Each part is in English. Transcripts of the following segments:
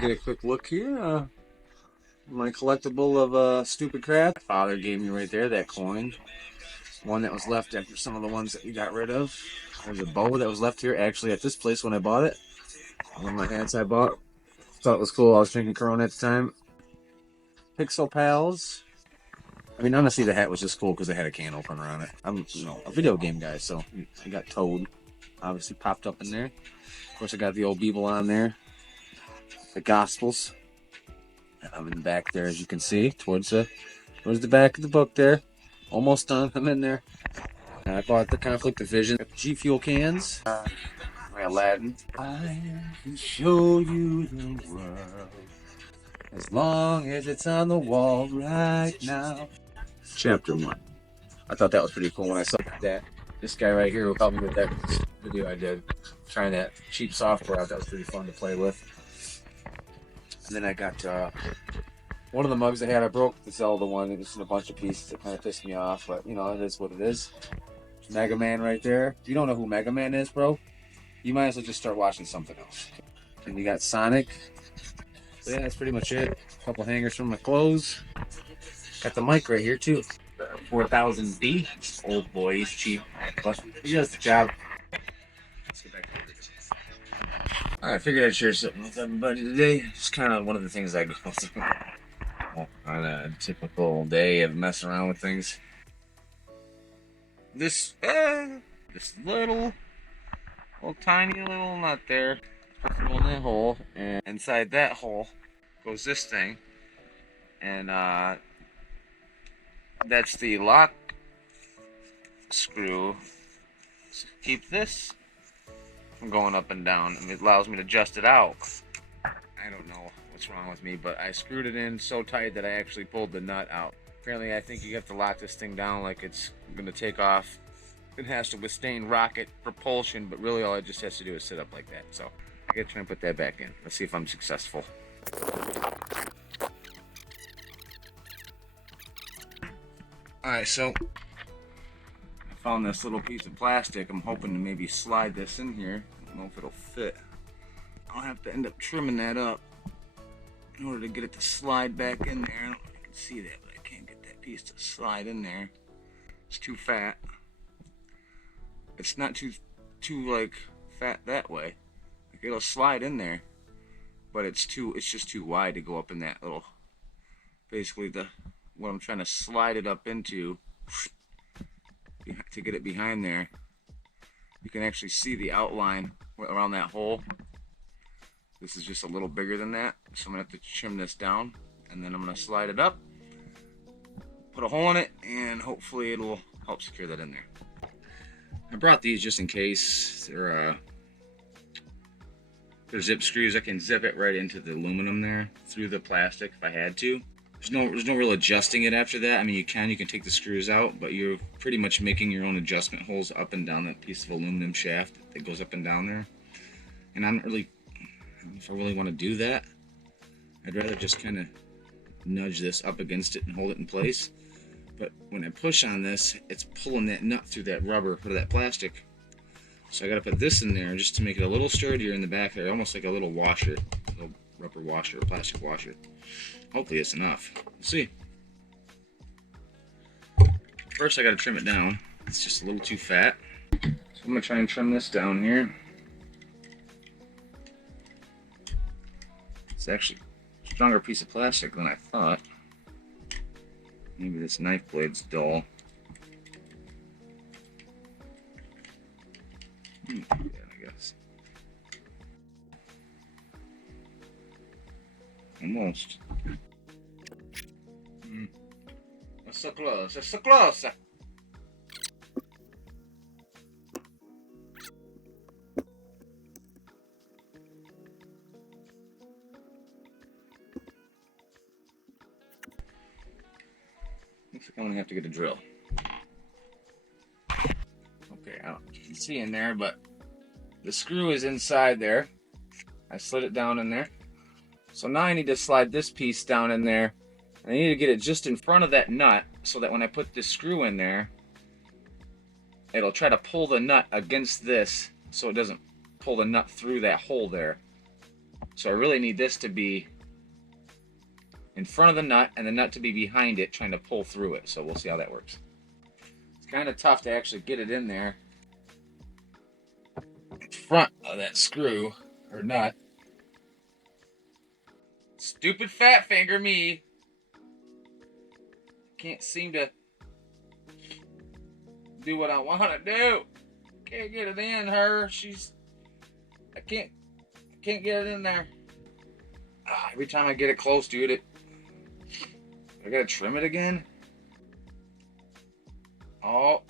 get a quick look here. My collectible of stupid crap. Father gave me right there, that coin. One that was left after some of the ones that we got rid of. There's a bow that was left here actually at this place when I bought it. One of my hats I bought. Thought it was cool. I was drinking Corona at the time. Pixel Pals. I mean, honestly, the hat was just cool because it had a can opener on it. I'm, a video game guy, so I got Toad. Obviously popped up in there. Of course, I got the old Beeble on there. The Gospels. And I'm in the back there, as you can see, towards the back of the book there. Almost done. I'm in there. And I bought the Conflict of Vision G Fuel cans. My Aladdin. I can show you the world as long as it's on the wall right now. Chapter 1. I thought that was pretty cool when I saw that. This guy right here who helped me with that video I did, trying that cheap software out. That was pretty fun to play with. And then I got one of the mugs I had. I broke the Zelda one. It was in a bunch of pieces. It kind of pissed me off, but you know, it is what it is. Mega Man right there. If you don't know who Mega Man is, bro, you might as well just start watching something else. And you got Sonic. So yeah, that's pretty much it. A couple hangers from my clothes. Got the mic right here too. 4000D. Old boy, he's cheap, but he does the job. Let's get back to it. I figured I'd share something with everybody today. It's kind of one of the things I go through on a typical day of messing around with things. This little tiny little nut there, puts in that hole, and inside that hole goes this thing, and that's the lock screw. Keep this from going up and down, and it allows me to adjust it out. I don't know what's wrong with me, but I screwed it in so tight that I actually pulled the nut out. Apparently, I think you have to lock this thing down like it's gonna take off. It has to withstand rocket propulsion, but really all it just has to do is sit up like that. So I gotta try and put that back in. Let's see if I'm successful. Alright, so I found this little piece of plastic. I'm hoping to maybe slide this in here. I don't know if it'll fit. I'll have to end up trimming that up in order to get it to slide back in there. I don't know if you can see that, but I can't get that piece to slide in there. It's too fat. It's not too like fat that way. Like it'll slide in there, but it's just too wide to go up in that little. Basically, what I'm trying to slide it up into to get it behind there. You can actually see the outline around that hole. This is just a little bigger than that, so I'm gonna have to trim this down, and then I'm gonna slide it up, put a hole in it, and hopefully it'll help secure that in there. I brought these just in case. They're zip screws. I can zip it right into the aluminum there through the plastic if I had to. There's no real adjusting it after that. I mean, you can take the screws out, but you're pretty much making your own adjustment holes up and down that piece of aluminum shaft that goes up and down there. And I don't know if I really want to do that. I'd rather just kind of nudge this up against it and hold it in place. But when I push on this, it's pulling that nut through that rubber or that plastic. So I gotta put this in there just to make it a little sturdier in the back there, almost like a little washer, a little rubber washer, or plastic washer. Hopefully it's enough. We'll see. First I gotta trim it down. It's just a little too fat. So I'm gonna try and trim this down here. It's actually a stronger piece of plastic than I thought. Maybe this knife blade's dull. Yeah, I guess. Almost. It's so close. It's so close. Looks like I'm gonna have to get a drill. Okay, I don't know if you can see in there, but the screw is inside there. I slid it down in there. So now I need to slide this piece down in there. And I need to get it just in front of that nut so that when I put this screw in there, it'll try to pull the nut against this so it doesn't pull the nut through that hole there. So I really need this to be in front of the nut and the nut to be behind it, trying to pull through it. So we'll see how that works. It's kind of tough to actually get it in there in front of that screw or nut. Stupid fat finger me. Can't seem to do what I want to do. Can't get it in her. I can't get it in there. Every time I get it close, dude, I gotta trim it again. Oh,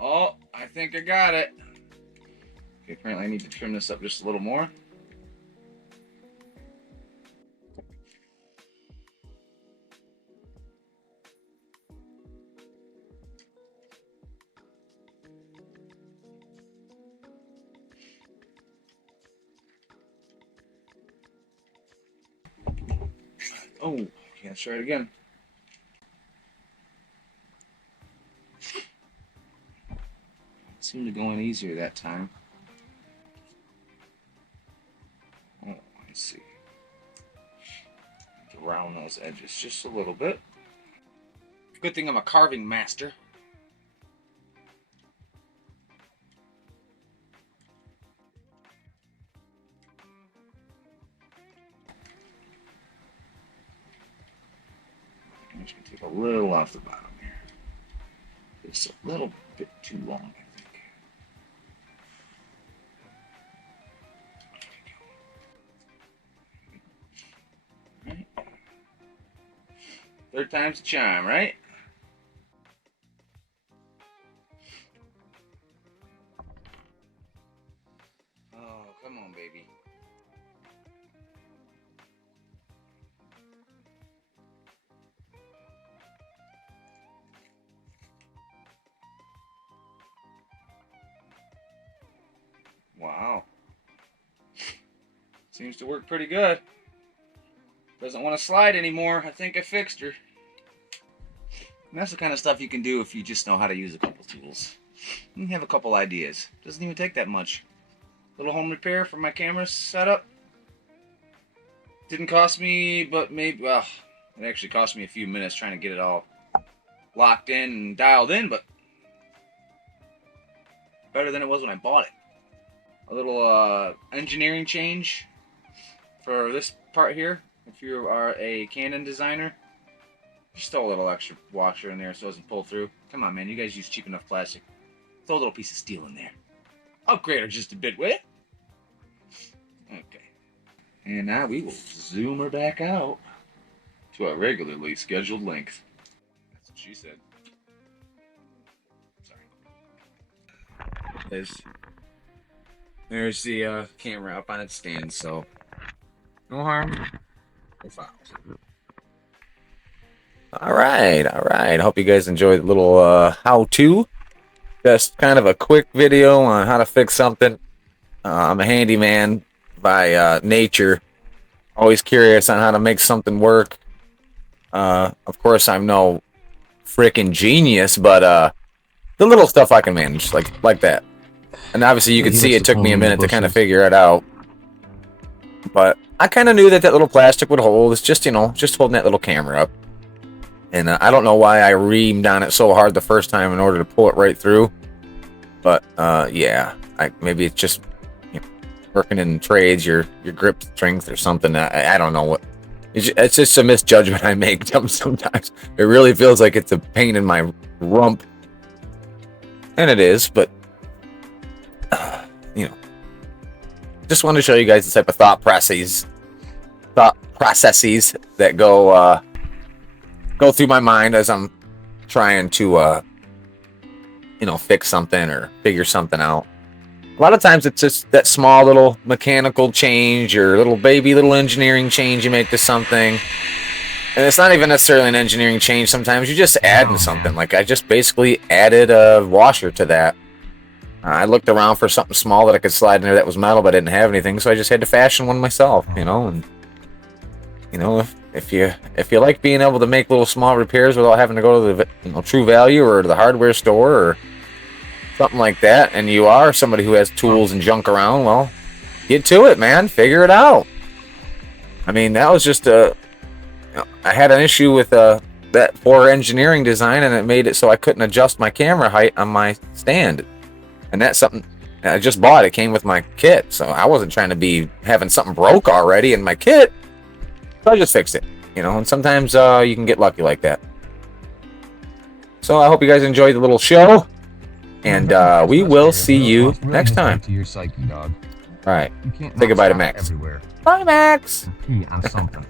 I think I got it. Okay, apparently I need to trim this up just a little more. Oh, okay, let's try it again. It seemed to go in easier that time. Oh, I see. To round those edges just a little bit. Good thing I'm a carving master. I'm just going to take a little off the bottom here. It's a little bit too long, I think. All right. Third time's the charm, right? Oh, come on, baby. Wow. Seems to work pretty good. Doesn't want to slide anymore. I think I fixed her. And that's the kind of stuff you can do if you just know how to use a couple tools. You have a couple ideas. Doesn't even take that much. Little home repair for my camera setup. Didn't cost me, but maybe, well, it actually cost me a few minutes trying to get it all locked in and dialed in, but better than it was when I bought it. A little engineering change for this part here. If you are a Canon designer, just throw a little extra washer in there so it doesn't pull through. Come on, man, you guys use cheap enough plastic. Throw a little piece of steel in there. Upgrade her just a bit, will you? Okay. And now we will zoom her back out to our regularly scheduled length. That's what she said. Sorry. There's the camera up on its stand, so no harm, no foul. All right. I hope you guys enjoyed the little how-to. Just kind of a quick video on how to fix something. I'm a handyman by nature. Always curious on how to make something work. Of course, I'm no freaking genius, but the little stuff I can manage, like that. And obviously, you can see it took me a minute to kind of figure it out. But I kind of knew that little plastic would hold. It's just, just holding that little camera up. And I don't know why I reamed on it so hard the first time in order to pull it right through. But, yeah. Maybe it's just working in trades, your grip strength or something. I don't know what. It's just a misjudgment I make sometimes. It really feels like it's a pain in my rump. And it is, but, just want to show you guys the type of thought processes that go through my mind as I'm trying to, fix something or figure something out. A lot of times it's just that small little mechanical change or little engineering change you make to something. And it's not even necessarily an engineering change. Sometimes you're just adding something. Like I just basically added a washer to that. I looked around for something small that I could slide in there that was metal, but I didn't have anything, so I just had to fashion one myself, and if you like being able to make little small repairs without having to go to the True Value or to the hardware store or something like that, and you are somebody who has tools and junk around, well, get to it, man. Figure it out. I mean, that was just I had an issue with that poor engineering design, and it made it so I couldn't adjust my camera height on my stand. And that's something I just bought. It came with my kit, so I wasn't trying to be having something broke already in my kit. So I just fixed it, you know. And sometimes you can get lucky like that. So I hope you guys enjoyed the little show, and we will see you next time. To your psyche, dog. All right. You can't Say goodbye to stop Max. Everywhere. Bye, Max. Pee on something.